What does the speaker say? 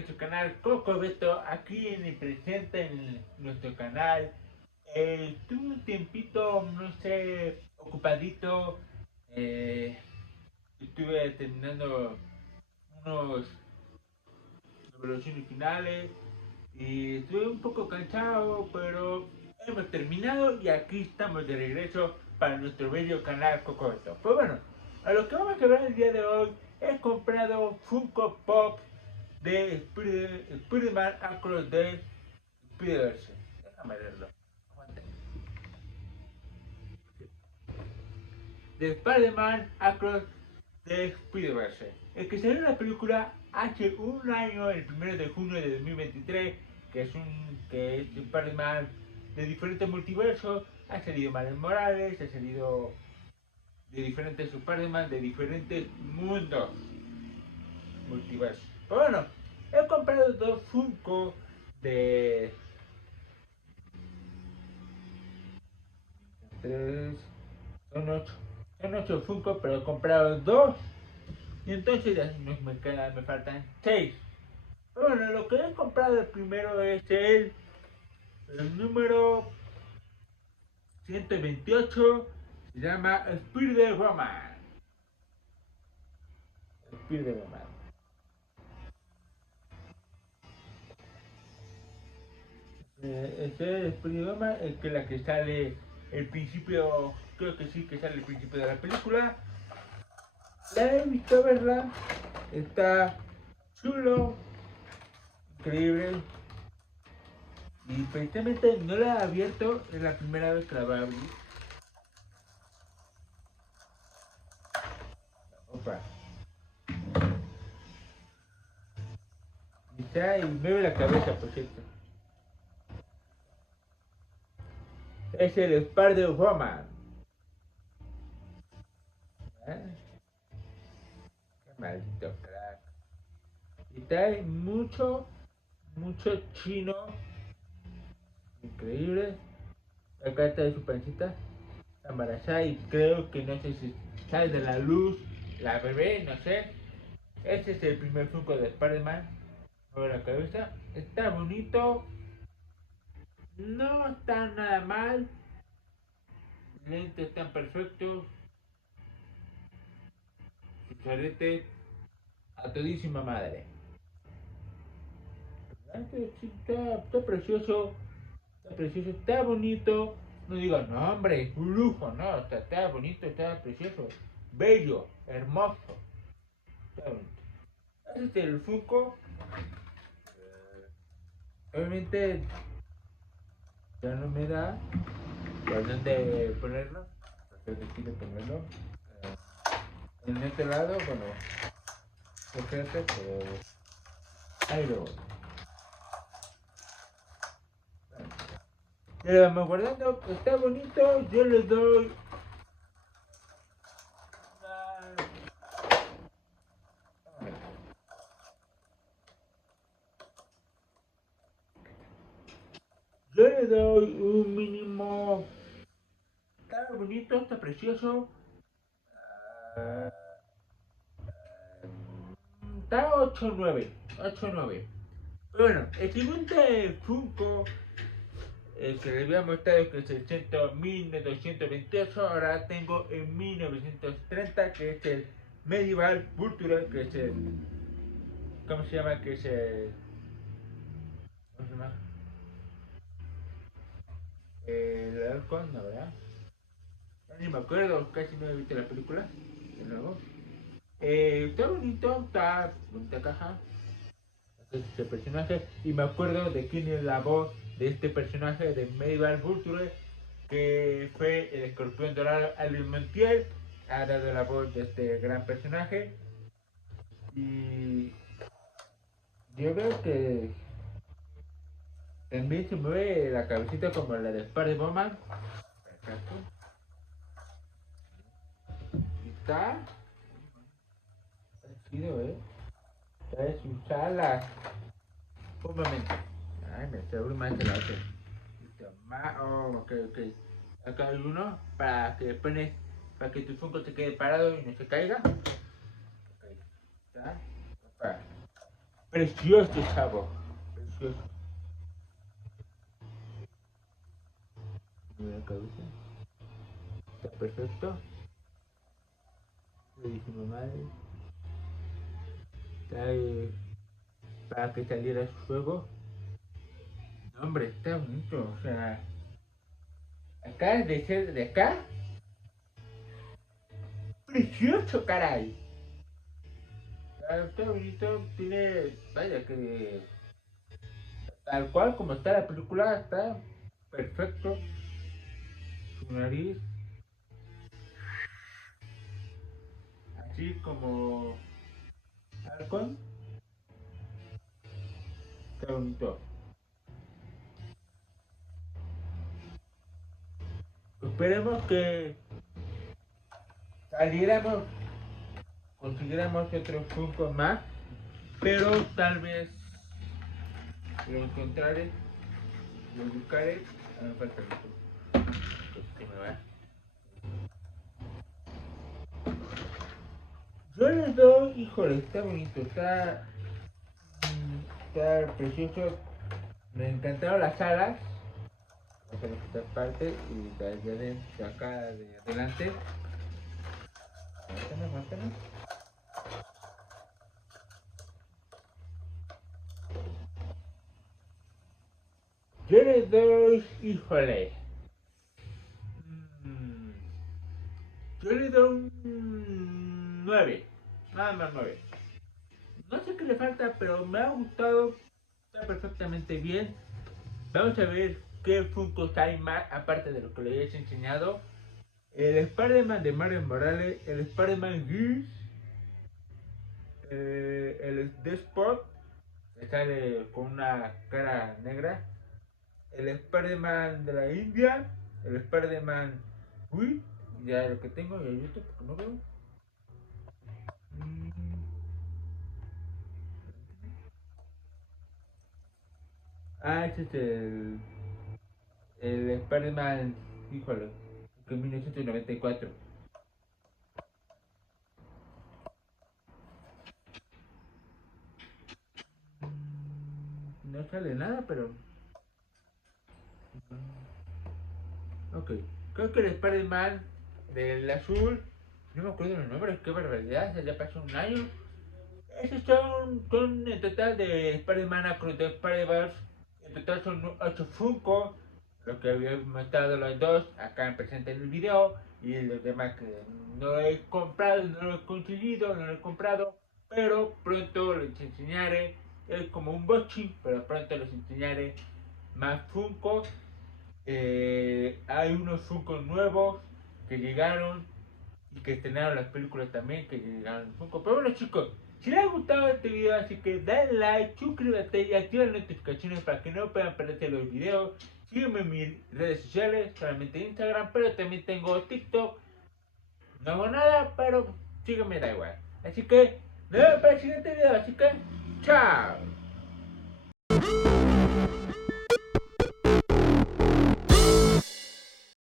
nuestro canal Coco Beto, aquí en el presente en nuestro canal. Tuve un tiempito, no sé, ocupadito. eh, Estuve terminando unos evaluaciones finales y estuve un poco cansado, pero hemos terminado y aquí estamos de regreso para nuestro bello canal Coco Beto. Pues bueno, a lo que vamos a ver el día de hoy, he comprado Funko Pop de Spider-Man Across the Spider-Verse. Déjame leerlo. Aguante. De Spider-Man Across the Spider-Verse. El que salió en la película hace un año, el 1 de junio de 2023, que es Spider-Man de diferentes multiversos. Ha salido Miles Morales, ha salido de diferentes Spider-Man de diferentes mundos multiversos. Pero bueno, he comprado dos Funko de tres, son ocho. Son ocho Funko, pero he comprado dos. Y entonces ya me faltan seis. Pero bueno, lo que he comprado el primero es el número 128. Se llama Spider-Man. Spider-Man. Este es Spider-Man, el que la que sale el principio, creo que sí que sale el principio de la película. La he visto verla, está chulo, increíble. Y precisamente no la he abierto, es la primera vez que la voy a abrir. Opa. Y está y mueve la cabeza, por cierto. Es el Spider-Woman. ¿Eh? Qué maldito crack. Y trae mucho, mucho chino. Increíble. Acá está de su pancita. Embarazada y creo que no sé si sale de la luz. La bebé, no sé. Este es el primer Funko de Spider-Man. Mueve la cabeza. Está bonito. No está nada mal. Los lentes están perfectos. Su charete a todísima madre. Está precioso. Está precioso. Está bonito. No digo, no hombre, es un lujo. No, está bonito, está precioso. Bello, hermoso. Está bonito. Este es el Funko. Obviamente ya no me da por dónde ponerlo. Porque quiero ponerlo. En este lado, bueno, fíjate, pero ahí lo voy. Ya lo vamos guardando, está bonito. Yo le doy yo le doy un mínimo. Está bonito, está precioso. Ah, está 8-9. 8-9. Bueno, el siguiente Funko, el que le había mostrado que es el 1928, ahora tengo en 1930, que es el Medieval Cultural, que es el. ¿Cómo se llama? Que es el. ¿Cómo se llama? El halcón, ¿no, verdad? Ya ni me acuerdo, casi no he visto la película. De nuevo. Está bonito, está bonita caja. Este personaje. Y me acuerdo de quién es la voz de este personaje de Medieval Vulture, que fue el escorpión dorado Alvin Montiel. Ha dado la voz de este gran personaje. Y yo veo que también se mueve la cabecita como la de Spider-Man. Perfecto. Y está chido, trae sus alas. Un momento. Ay, me seguro más de la otra. Listo. Oh, ok, ok. Acá hay uno para que tu Funko se quede parado y no se caiga. Ok. Está. Opa. Precioso, chavo. Precioso. Mira la cabeza. Está perfecto. Le dije mamá. Está para que saliera su juego. No, hombre, está bonito. O sea, acá de ser de acá. Precioso, caray. Está bonito. Tiene. Vaya que. Tal cual como está la película, está perfecto. Su nariz. Así como. Alcon. Está bonito. Esperemos que saliéramos, consiguiéramos otros Funko más, pero tal vez lo encontraré, lo buscaré. Ah, me falta mucho. Que me va. Yo les doy, híjole, está bonito, está precioso. Me encantaron las alas, esta parte y de acá de adelante. Aguántame, aguántame. Yo les doy, híjole. Mm, yo le doy un 9. Nada más 9. No sé qué le falta, pero me ha gustado. Está perfectamente bien. Vamos a ver qué Funkos hay más, aparte de lo que les he enseñado. El Spider-Man de Mario Morales, el Spider-Man Gears, el Despot, que sale con una cara negra, el Spider-Man de la India, el Spider-Man Wii, ya lo que tengo en YouTube, porque no veo. Mm, ese es el Spider-Man, híjole, que en 1994. No sale nada, pero. Ok, creo que el Spider-Man del azul, no me acuerdo los nombres, qué barbaridad, ya pasó un año. Esos son en total de Spider-Man Across the Spider-Verse. En total son 8 Funko. Lo que había mostrado los dos acá presente en el video. Y los demás que no he comprado, no lo he conseguido, no lo he comprado. Pero pronto les enseñaré. Es como un boxing, pero pronto les enseñaré más Funko. Hay unos Funko nuevos que llegaron y que estrenaron las películas también que llegaron un poco. Pero bueno, chicos, si les ha gustado este video, así que dale like, suscríbete y activa las notificaciones para que no puedan perderse los videos. Sígueme en mis redes sociales, solamente Instagram, pero también tengo TikTok. No hago nada, pero sígueme, da igual. Así que nos vemos para el siguiente video, así que chao.